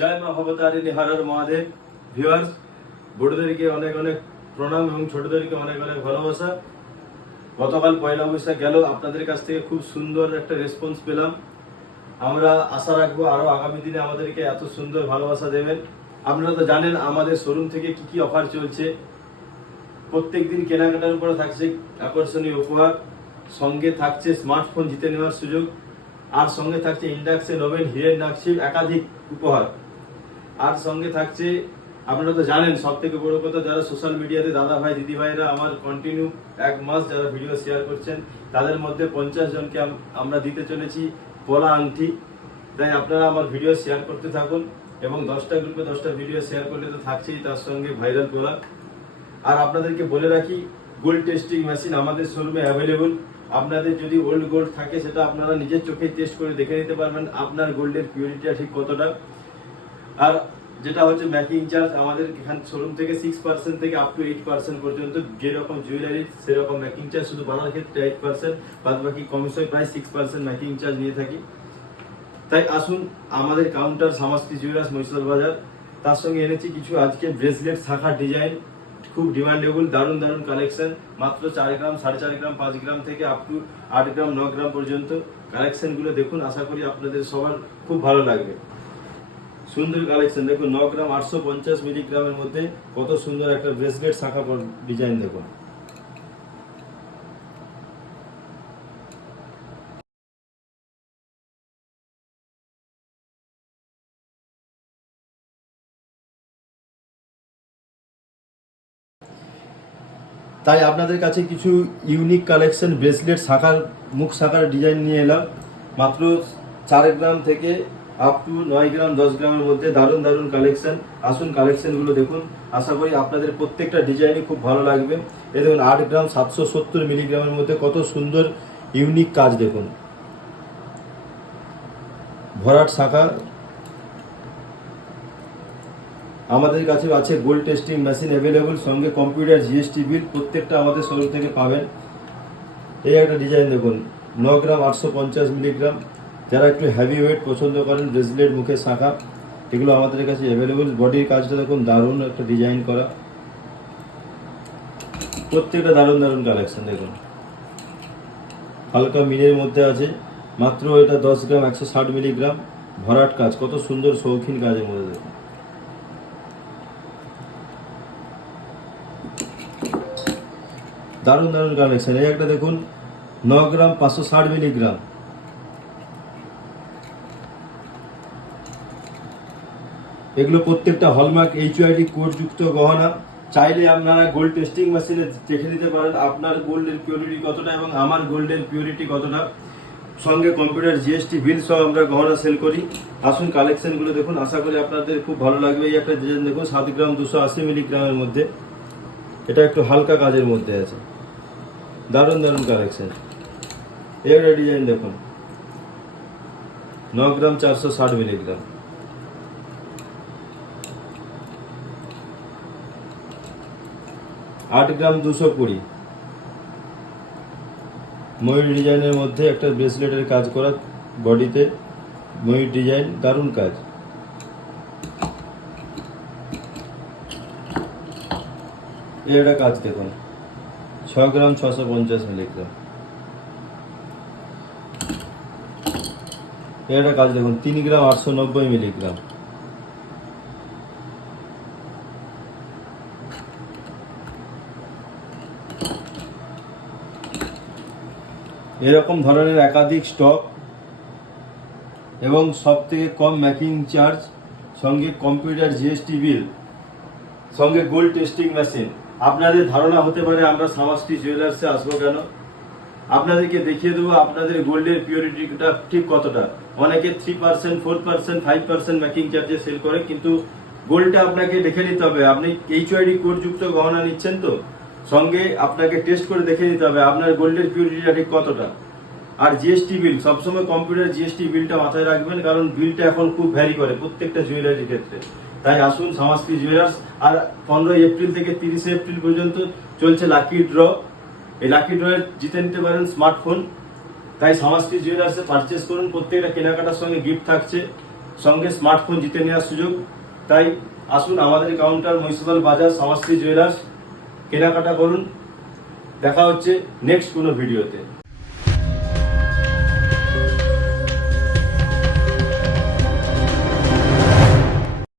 জয় মা ভবতারিণী হর হর মহাদেব। ভিউয়ার্স, বড়দেরকে অনেক অনেক প্রণাম এবং ছোটদেরকে অনেক অনেক ভালোবাসা। গতকাল পয়লা বৈশাখ গেল, আপনাদের কাছ থেকে খুব সুন্দর একটা রেসপন্স পেলাম। আমরা আশা রাখবো আরো আগামী দিনে আমাদেরকে এত সুন্দর ভালোবাসা দেবেন। আপনারা তো জানেন আমাদের শোরুম থেকে কি কি অফার চলছে। প্রত্যেকদিন কেনাকাটার উপরে থাকছে আকর্ষণীয় উপহার, সঙ্গে থাকছে স্মার্টফোন জিতে নেওয়ার সুযোগ, আর সঙ্গে থাকছে ইন্ডাকশন ওভেন, হিরের নাকশিপ, একাধিক উপহার। আর সঙ্গে থাকছে, আপনারা তো জানেন সব থেকে বড় কথা, যারা সোশ্যাল মিডিয়াতে দাদা ভাই দিদি ভাইরা আমার কন্টিনিউ এক মাস যারা ভিডিও শেয়ার করছেন, তাদের মধ্যে 50 জনকে আমরা দিতে চলেছি পলা আংটি। তাই আপনারা আমার ভিডিও শেয়ার করতে থাকুন এবং 10টা গ্রুপে 10টা ভিডিও শেয়ার করলে তো থাকছেই, তার সঙ্গে ভাইরাল পলা। আর আপনাদেরকে বলে রাখি, গোল্ড টেস্টিং মেশিন আমাদের শোরুমে অ্যাভেলেবল। আপনাদের যদি ওল্ড গোল্ড থাকে সেটা আপনারা নিজের চোখে টেস্ট করে দেখে নিতে পারবেন আপনার গোল্ডের পিউরিটিটা ঠিক কতটা। আর যেটা হচ্ছে মেকিং চার্জ, আমাদের এখান শোরুম থেকে 6% থেকে আপ টু 8% পর্যন্ত, যেরকম জুয়েলারি সেরকম মেকিং চার্জ, শুধু বানার ক্ষেত্রে 8%, বাদ বাকি কমিশন প্রায় 6% মেকিং চার্জ নিয়ে থাকি। তাই আসুন আমাদের কাউন্টার সামাস্তি জুয়েলার্স, মহিষাদল বাজার। তার সঙ্গে এনেছি কিছু আজকে ব্রেসলেট শাখা ডিজাইন, খুব ডিমান্ডেবল দারুণ দারুণ কালেকশন। মাত্র 4 গ্রাম, 4.5 গ্রাম, 5 গ্রাম থেকে আপ টু 8 গ্রাম, 9 গ্রাম পর্যন্ত কালেকশনগুলো দেখুন। আশা করি আপনাদের সবার খুব ভালো লাগবে। সুন্দর কালেকশন দেখুন, 9 গ্রাম 850 মিলিগ্রামের মধ্যে কত সুন্দর একটা ব্রেসলেট শাখা ডিজাইন দেখুন। তাই আপনাদের কাছে কিছু ইউনিক কালেকশন ব্রেসলেট শাখার, মুখ শাখার ডিজাইন নিয়ে এলাম। মাত্র 4 গ্রাম থেকে আপ টু 9 গ্রাম, 10 গ্রামের মধ্যে দারুণ দারুণ কালেকশন। আসুন কালেকশনগুলো দেখুন, আশা করি আপনাদের প্রত্যেকটা ডিজাইনই খুব ভালো লাগবে। এই দেখুন 8 গ্রাম 770 মিলিগ্রামের মধ্যে কত সুন্দর ইউনিক কাজ দেখুন। ভরাট শাখা আমাদের কাছে আছে, গোল্ড টেস্টিং মেশিন অ্যাভেলেবল, সঙ্গে কম্পিউটার, জিএসটি বিল, প্রত্যেকটা আমাদের শোরুম থেকে পাবেন। এই একটা ডিজাইন দেখুন, 9 গ্রাম 850 মিলিগ্রাম। যারা একটু হ্যাভি ওয়েট পছন্দ করেন, ব্রেসলেট, মুখের শাখা, এগুলো আমাদের কাছে অ্যাভেলেবল। বডির কাজটা দেখুন, দারুণ একটা ডিজাইন করা, প্রত্যেকটা দারুণ দারুণ কালেকশন দেখুন। হালকা মিনের মধ্যে আছে, মাত্র এটা 10 গ্রাম 160 মিলিগ্রাম। ভরাট কাজ, কত সুন্দর শৌখিন কাজের মধ্যে দেখুন। দারুণ দারুণ কালেকশন। এই একটা দেখুন, 9 গ্রাম 560 মিলিগ্রাম। এগুলো প্রত্যেকটা হলমার্ক HUID কোডযুক্ত গহনা। চাইলে আপনারা গোল্ড টেস্টিং মেশিনে দেখে নিতে পারেন আপনার গোল্ডের পিউরিটি কতটা এবং আমার গোল্ডের পিউরিটি কতটা। সঙ্গে কম্পিউটার, জিএসটি বিল সহ আমরা গহনা সেল করি। আসুন কালেকশনগুলো দেখুন, আশা করি আপনাদের খুব ভালো লাগবে। এই একটা ডিজাইন দেখুন, 7 গ্রাম 280 মিলিগ্রামের মধ্যে, এটা একটু হালকা কাজের মধ্যে আছে, দারুণ দারুণ কালেকশন। এই একটা ডিজাইন দেখুন, 9 গ্রাম 460 মিলিগ্রাম। আট গ্রাম 220। ময়ূর ডিজাইনের মধ্যে একটা ব্রেসলেটের কাজ করা, বডিতে ময়ূর ডিজাইন, দারুণ কাজ। এর একটা কাজ দেখুন, 6 গ্রাম 650 মিলিগ্রাম। এর একটা কাজ দেখুন, 3 গ্রাম 890 মিলিগ্রাম। এরকম ধরনের একাধিক স্টক এবং সব থেকে কম মেকিং চার্জ, সঙ্গে কম্পিউটার, জিএসটি বিল, সঙ্গে গোল্ড টেস্টিং মেশিন। আপনাদের ধারণা হতে পারে আমরা সামাস্তি জুয়েলার্সে আসবো কেন। আপনাদেরকে দেখিয়ে দেবো আপনাদের গোল্ডের পিউরিটিটা ঠিক কতটা। অনেকে 3%, 4%, 5% মেকিং চার্জে সেল করে, কিন্তু গোল্ডটা আপনাকে দেখে নিতে হবে। আপনি HUID কোডযুক্ত গহনা নিচ্ছেন তো, সঙ্গে আপনাকে টেস্ট করে দেখে নিতে হবে আপনার গোল্ডের পিউরিটিটা ঠিক কতটা। আর জিএসটি বিল, সবসময় কম্পিউটার জিএসটি বিলটা মাথায় রাখবেন, কারণ বিলটা এখন খুব ভ্যারি করে প্রত্যেকটা জুয়েলারির ক্ষেত্রে। তাই আসুন সামাস্তি জুয়েলার্স। আর 15 এপ্রিল থেকে 30 এপ্রিল পর্যন্ত চলছে লাকি ড্র। এই লাকি ড্রয়ে জিতে নিতে পারেন স্মার্টফোন। তাই সামাস্তি জুয়েলার্সে পারচেস করুন, প্রত্যেকটা কেনাকাটার সঙ্গে গিফট থাকছে। সঙ্গে স্মার্টফোন জিতে নেওয়ার সুযোগ। তাই আসুন আমাদের কাউন্টার মহিষাদল বাজার সমাজশ্রী জুয়েলার্স, কেনাকাটা করুন। দেখা হচ্ছে নেক্সট কোনো ভিডিওতে।